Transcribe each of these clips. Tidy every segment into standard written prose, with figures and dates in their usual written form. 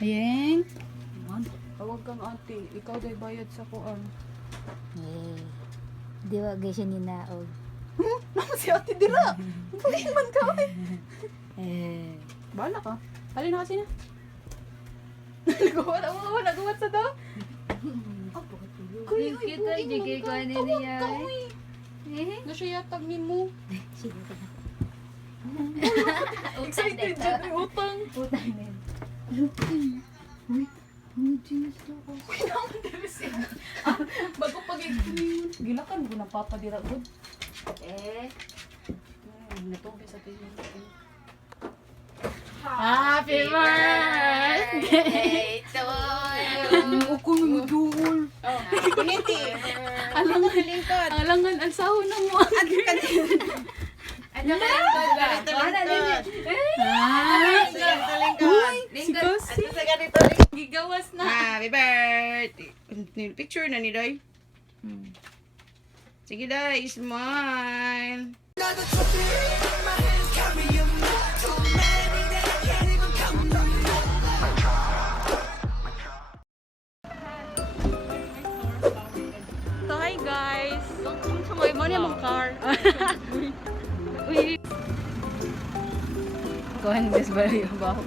Ayeng. Man, tawag kang ate. Ikaw day bayad sa kuan. Di ba guys siya ninaog? Naman si ate dira. Hindi man ka eh. Bahala ka. Halina kasi na. Nagawa sa daw. Kuya, Kita jigay ko ano niya. na siya yatag ni mo. Utang Excited dito. dyan ay utang. Utang din. Uy, naman dali siya. Bago gilakan mo ng papadira good. Natubi sa tingin. Happy birthday to you. Ako na maduol. Alangan ang sahon na mo. Ano ka lingkod ba? Wala din. Si Kasi. Gigawas na. Happy birthday. Picture na ni Day. Sige Day, smile. So hi guys. Sumoy mo niya mong car. Kuhan this ba yung baho?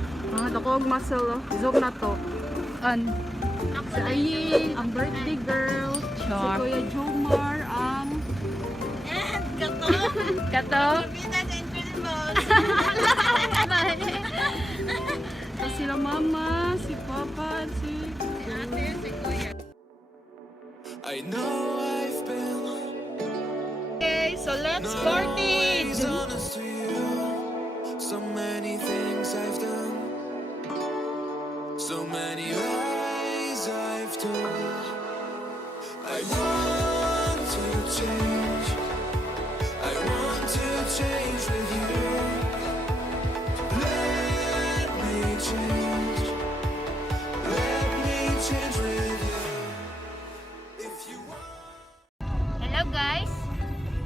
Dako og muscle oh. Zoom na to. An. Si Aying, ang birthday girl. Si Char. Kuya Jomar, ang Kato. so, sila mama, si papa, at si I know I've been Okay, so let's party. always honest to you. So many things I've done, so many lies I've told. I want to change. I want to change with you. Let me change. Let me change with you. If you want. Hello guys.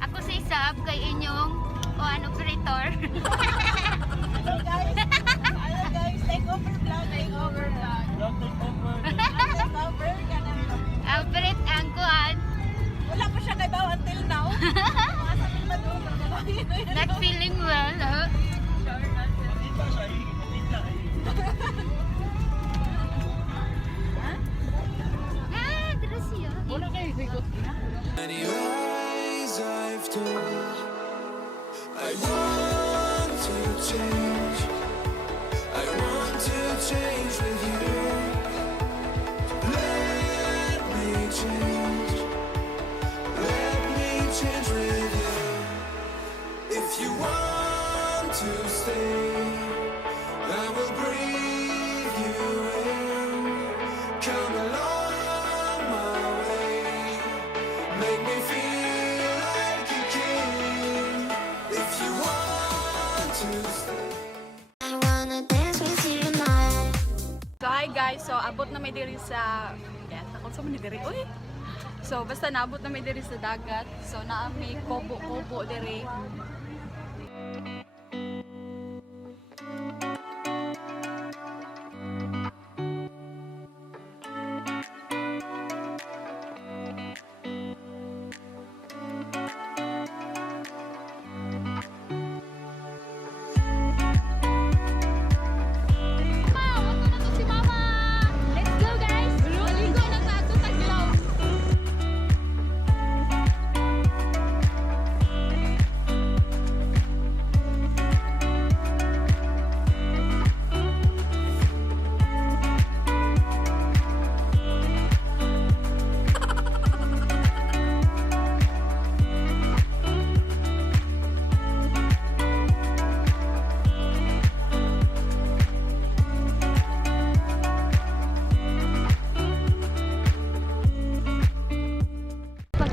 Ako si Isab kay inyong operator. Operate ang kuan. Wala pa siya kay Bao until now. Not feeling well. Terus siya. Many lies I've told. I want to change. I want to change with you. Let me change. Let me change with you. If you want to stay, I will breathe you in. Come along my way. Make me feel like a king. If you want to stay. So hi guys, so abot na may diri sa takot sa man diri. Uy. So basta naabot na may diri sa dagat. So naa may kobo-kobo diri.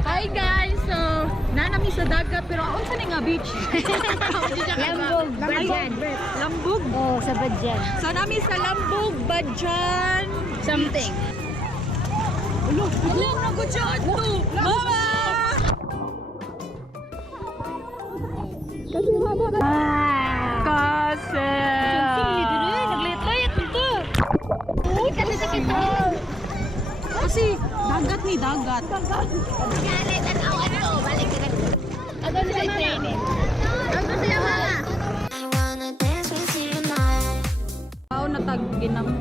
Hi guys, so nanami sa dagat pero unsa ni nga beach? Lambog, Badyan. Lambog. Oh, sa Badyan. So nami sa Lambog, Badyan. Something. Ulo, nagudyan to. Mama! Ah. Kasi. Naglitay at ito. kasi dagat ni dagat. Kaya tanawan ko, balik ka. Ako sa training. Ako sa mga. Kao na tag ginamos.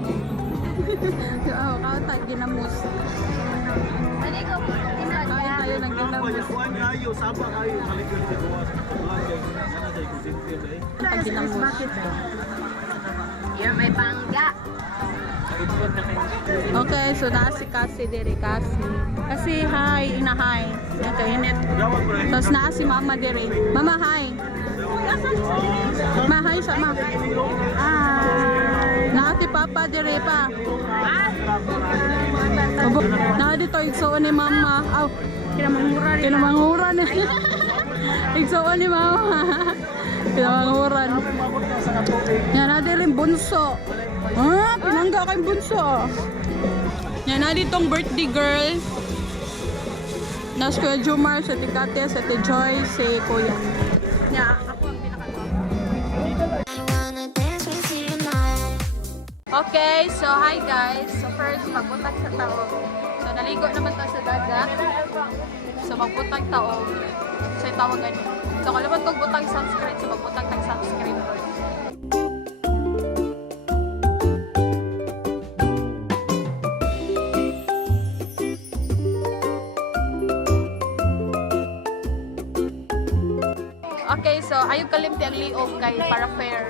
Kao tag ginamos. Balik ko. Kain tayo ng ginamos. Tag ginamos. You're my pangga. Okay, so naasi kasi diri kasi. Kasi hi, ina hi. Ito init. Tapos naasi mama diri. Mama hi. Ma hi sa ma. Naati papa diri pa. Na dito igsoon ni mama. Aw, kinamanguran. Igsoon ni mama. Kinamanguran. Yan na diri bunso. Ah, pinangga kayong bunso. Yan na ditong birthday girl. Na si Kuya Jomar, si Ate Katia, si Ate Joy, si Kuya. Yeah, ako ang Okay, so hi guys. So first, magputag sa taog. So naligo naman tayo sa dagat. So magputag taog. So tawagan niyo. So kalaban kong butang sunscreen, so magputag tag sunscreen. Okay, so ayog kalimti ang liog kay para fair.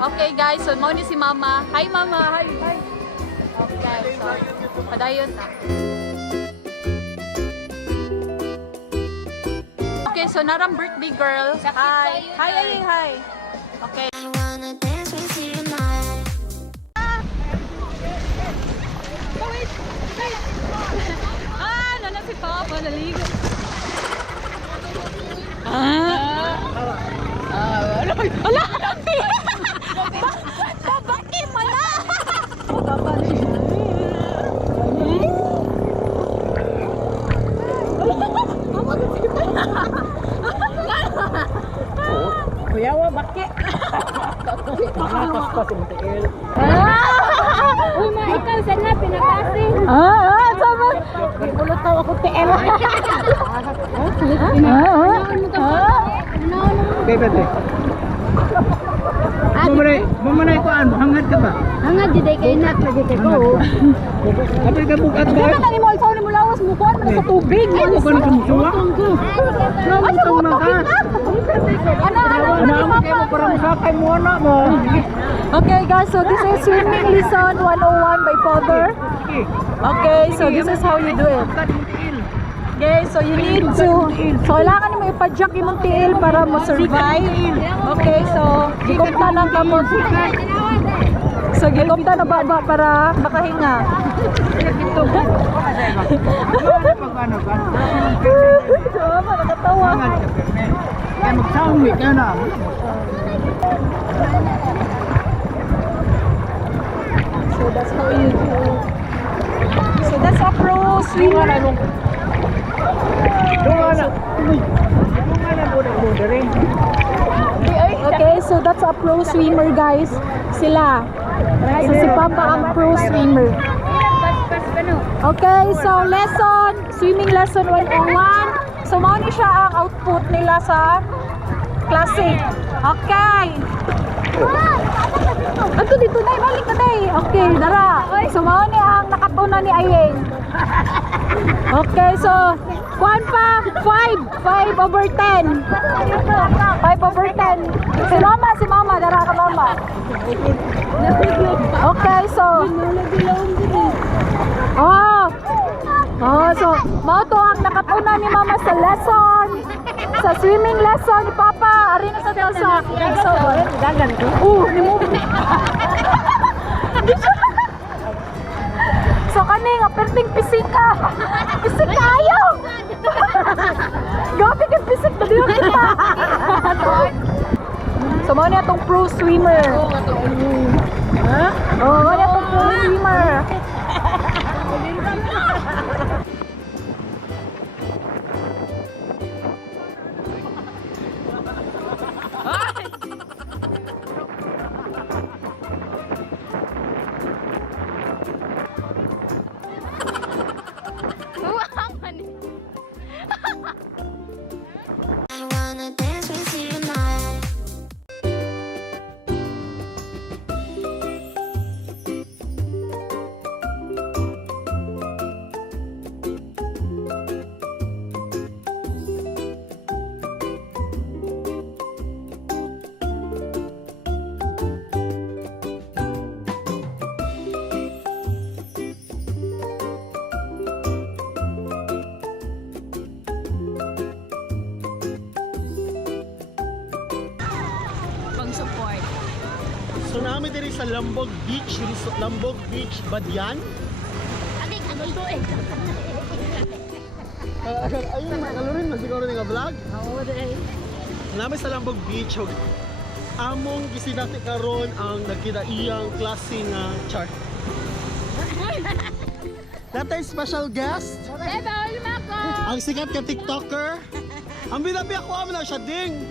Okay guys, so mo ni si Mama. Hi Mama, hi. Okay, so padayon ta. Okay, so narang birthday girl. Hi. Hi. Okay. Nanan si Papa, naligo. Wala! Babaki mo na! Kuya, baki! Uy, ma, ikaw sana pinakasi. Sama! Bulot daw ako TL. Bebe. Mamanay ko ano, hangad ka ba? Hangad di day kay nak lagi kay ko. Kapag ka bukat ba? Kaya na ni mo, isaw ni mo lawas mo kuhan mo na sa tubig. Ano ka na sumusuwa? Ay, sa mga ka? Ano ang kayo mo para masakay mo anak mo? Okay guys, so this is swimming lesson 101 by Father. Okay, so this is how you do it. Okay, so you need to, so kailangan mo ipadyak yung tiil para mo survive. Okay, so gigumta ng kamot. So gigumta na baba para makahinga. Nakatawa. Kaya mag-soundwit ka na. So that's how you do. So that's a pro swimmer. Okay, so that's a pro swimmer guys. Sila. So si Papa ang pro swimmer. Okay, so swimming lesson 101. So mao ni siya ang output nila sa classic. Okay. Ato dito na, balik na day. Okay, dara. So mao ni ang nakatuna ni Ayeng. Okay, so kuan pa 5 over 10. 5 over 10. Si mama, dara ka mama. Okay, so so mao to ang nakatuna ni mama sa lesson. Sa swimming lesson ni Papa. Ari na sa sa dagan ko. Ni mo. So kani nga perting pisika. Pisika ayo. Gabi ka pisik na diyo kita. So mo niya tong pro swimmer. Ha? Oh, mo niya tong pro swimmer. So namin diri sa Lambog Beach, Lambog Beach, Badyan. Adik, ito eh. Ayun, makalurin na siguro nga vlog. Oo, dahil. Namin sa Lambog Beach, ug among gisinati karon ang nagkita iyang klase nga chart. Natay special guest, Bebol Mako! ang sikat ka TikToker. Ang binabi ako amo na siya ding.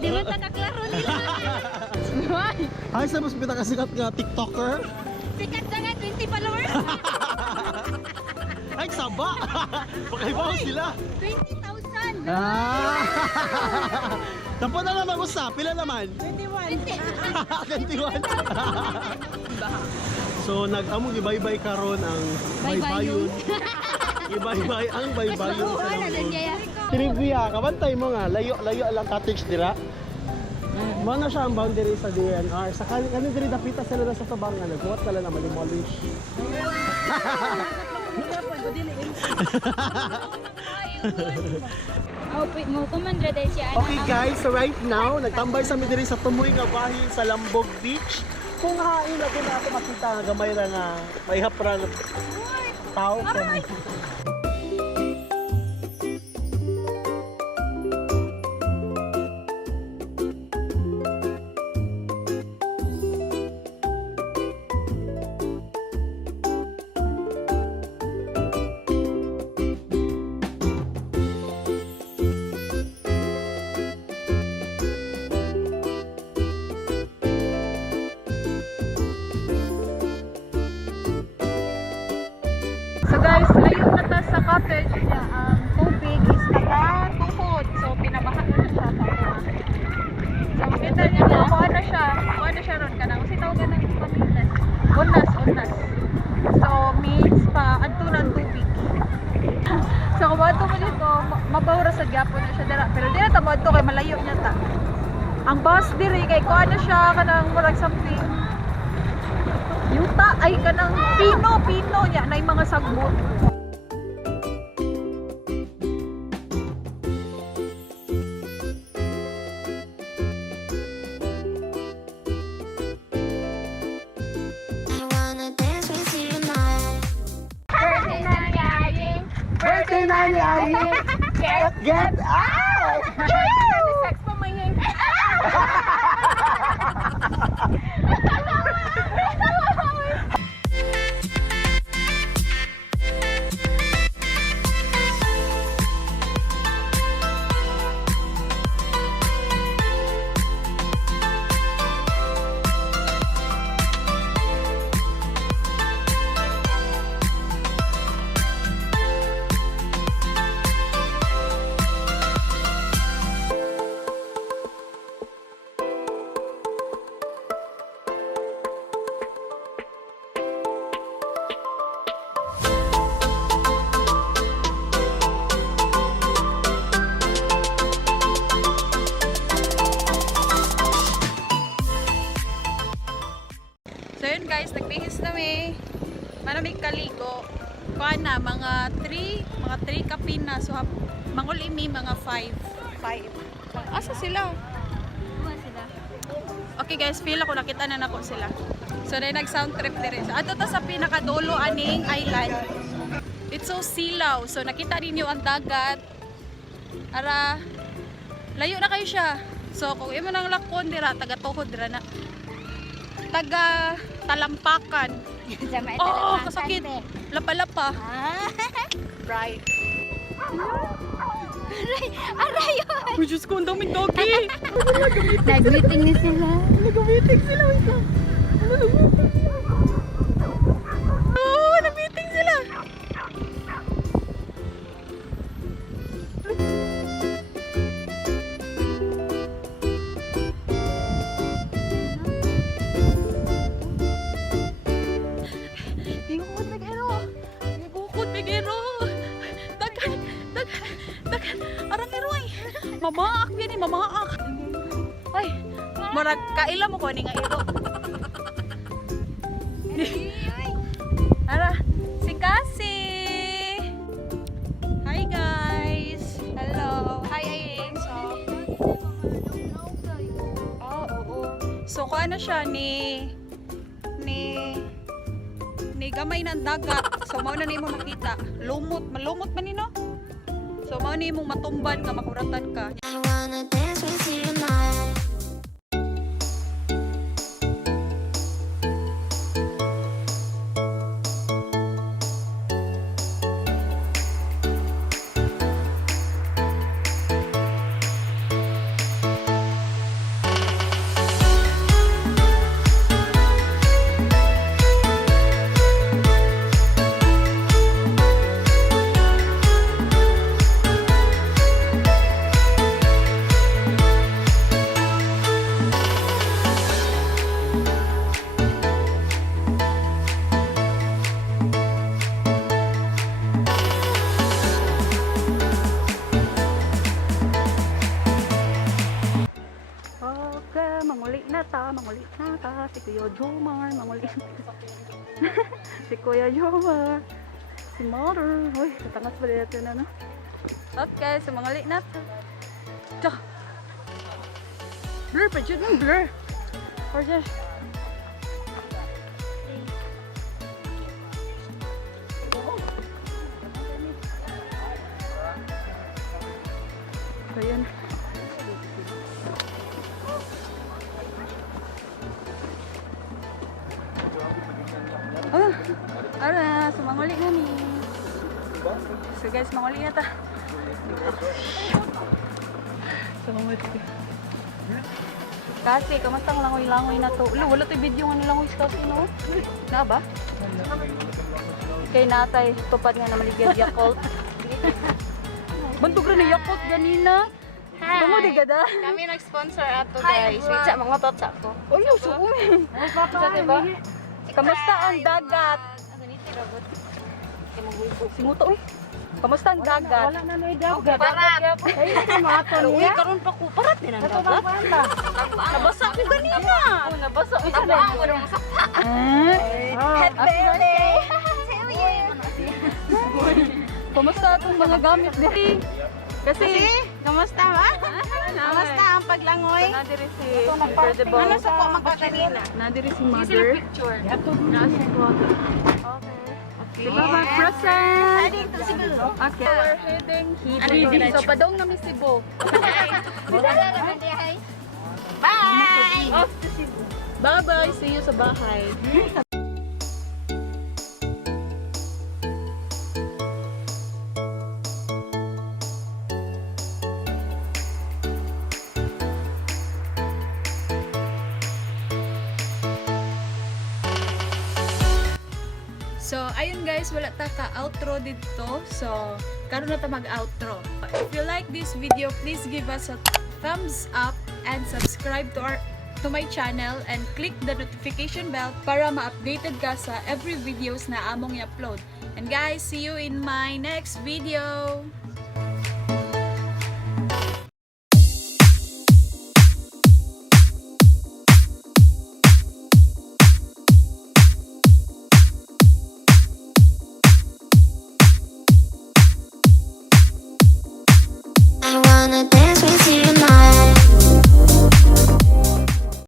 Di ba nakaklaro nila? Ay, sa mas pinakasikat nga TikToker. Sikat na nga, 20 followers. Ay, saba! Pakaibaw sila. 20,000. Ah! Tapos na naman usa, pila naman? 21. 21. So nag-among gibaybay karon ang baybayon. Gibaybay ang baybayon sa Lambog. Trivia, kabantay mo nga, layo lang cottage dira. Mo na siya ang boundary sa DNR. Sa kanin diri dapita sila na sa tabangan, nagkuwat sila na malimolish. Outfit mo, kumandra dahil siya. Okay guys, so right now, nagtambay sa diri sa tumoy nga bahin sa Lambog Beach. Kung hain na din nato makita nga gamay ra nga may hapra nga tao. So guys, layo na ta sa cottage niya. Ang tubig is naka-tuhod. So pinabaha na siya. So kita niya na, kuha na siya ron ka na. Kasi tawag ng pamilas. Unas. So means pa, adto ng tubig. So kung adto mo dito, mabawra sa gyapon na siya dira. Pero di na ta mo adto kay malayo niya ta. Ang bus diri kay kuha na siya kanang murag something. Yuta ay kanang pino niya na yung mga sagbot. I wanna dance with you now. Birthday na nangyaying. Birthday na nangyaying. Get out! Sex pa maying. So yun guys, nagbihis na may maraming kaligo. Kuha na, mga 3 kapin na. So mangulimi, mga 5. Asa sila? Okay guys, feel ako nakita na nako sila. So na nag-sound trip dire. So ato ta sa pinakadulo aning island. It's so silaw. So nakita ninyo ang dagat. Ara, layo na kayo siya. So kung imo nang lakon dira, taga-tuhod dira na. Taga talampakan. Oh, kasakit. Lapa-lapa. Right. Aray! Uy, Diyos ko, ang daming doggy. Nag-meeting ni sila. Oo, nag-meeting sila. Arang eroy. Mamaak yan eh, mamaak. Ay, marag kaila mo ko ni nga iro. Ara, si Cassie. Hi guys. Hello. Hi Aing. So, kuha na siya ni gamay ng dagat. So mao na nimo makita. Malumot man ni no. So mao ni imong matumban ka makuratan ka. I wanna dance with you now. Okay, manguli na ta. Si Kuya Jomar, manguli na ta. Si Kuya Jomar. Si Mother. Uy, katangas pa dito na, no? Okay, so manguli na ta. Tiyo. Blur pa dyan, blur. Or dyan. So, yun. Oh, ara, sumanguli na ni. So guys, manguli na ta. Sumanguli. Kasi, kamusta ang langoy-langoy na to? Wala tayo video nga nilangoy kasi, no? Na ba? Kay natay, tupad nga na maligyan Yakult. Bantog rin na Yakult ganina. Tungo di gada. Kami nag-sponsor ato guys. Wait sa mga tots ako. Ulo, suun. Sa diba? Kamusta ang dagat? Ano ni Robot? Simuto, uy. Kamusta ang dagat? Wala na noy dagat. Parat. Ay, maton Uy, niya. karon pa ko parat din ang Ito dagat. ba? Nabasa ko ganina. Nabasa ko sa mga urang sa Happy Kamusta itong mga gamit dito? Kasi, Kamusta ba? Kamusta ang paglangoy? nadiri si Incredible. Ano sa po magkakanina? Nadiri si Mother. picture. Nasi water. Okay. Diba ba? Present! Okay. We're heading here. So, padong na Cebu. Bye! Off to Cebu. Bye-bye! See you sa bahay. So, ayun guys, wala ta ka-outro dito. So, karon na ta mag-outro. If you like this video, please give us a thumbs up and subscribe to my channel and click the notification bell para ma-updated ka sa every videos na among i-upload. And guys, see you in my next video!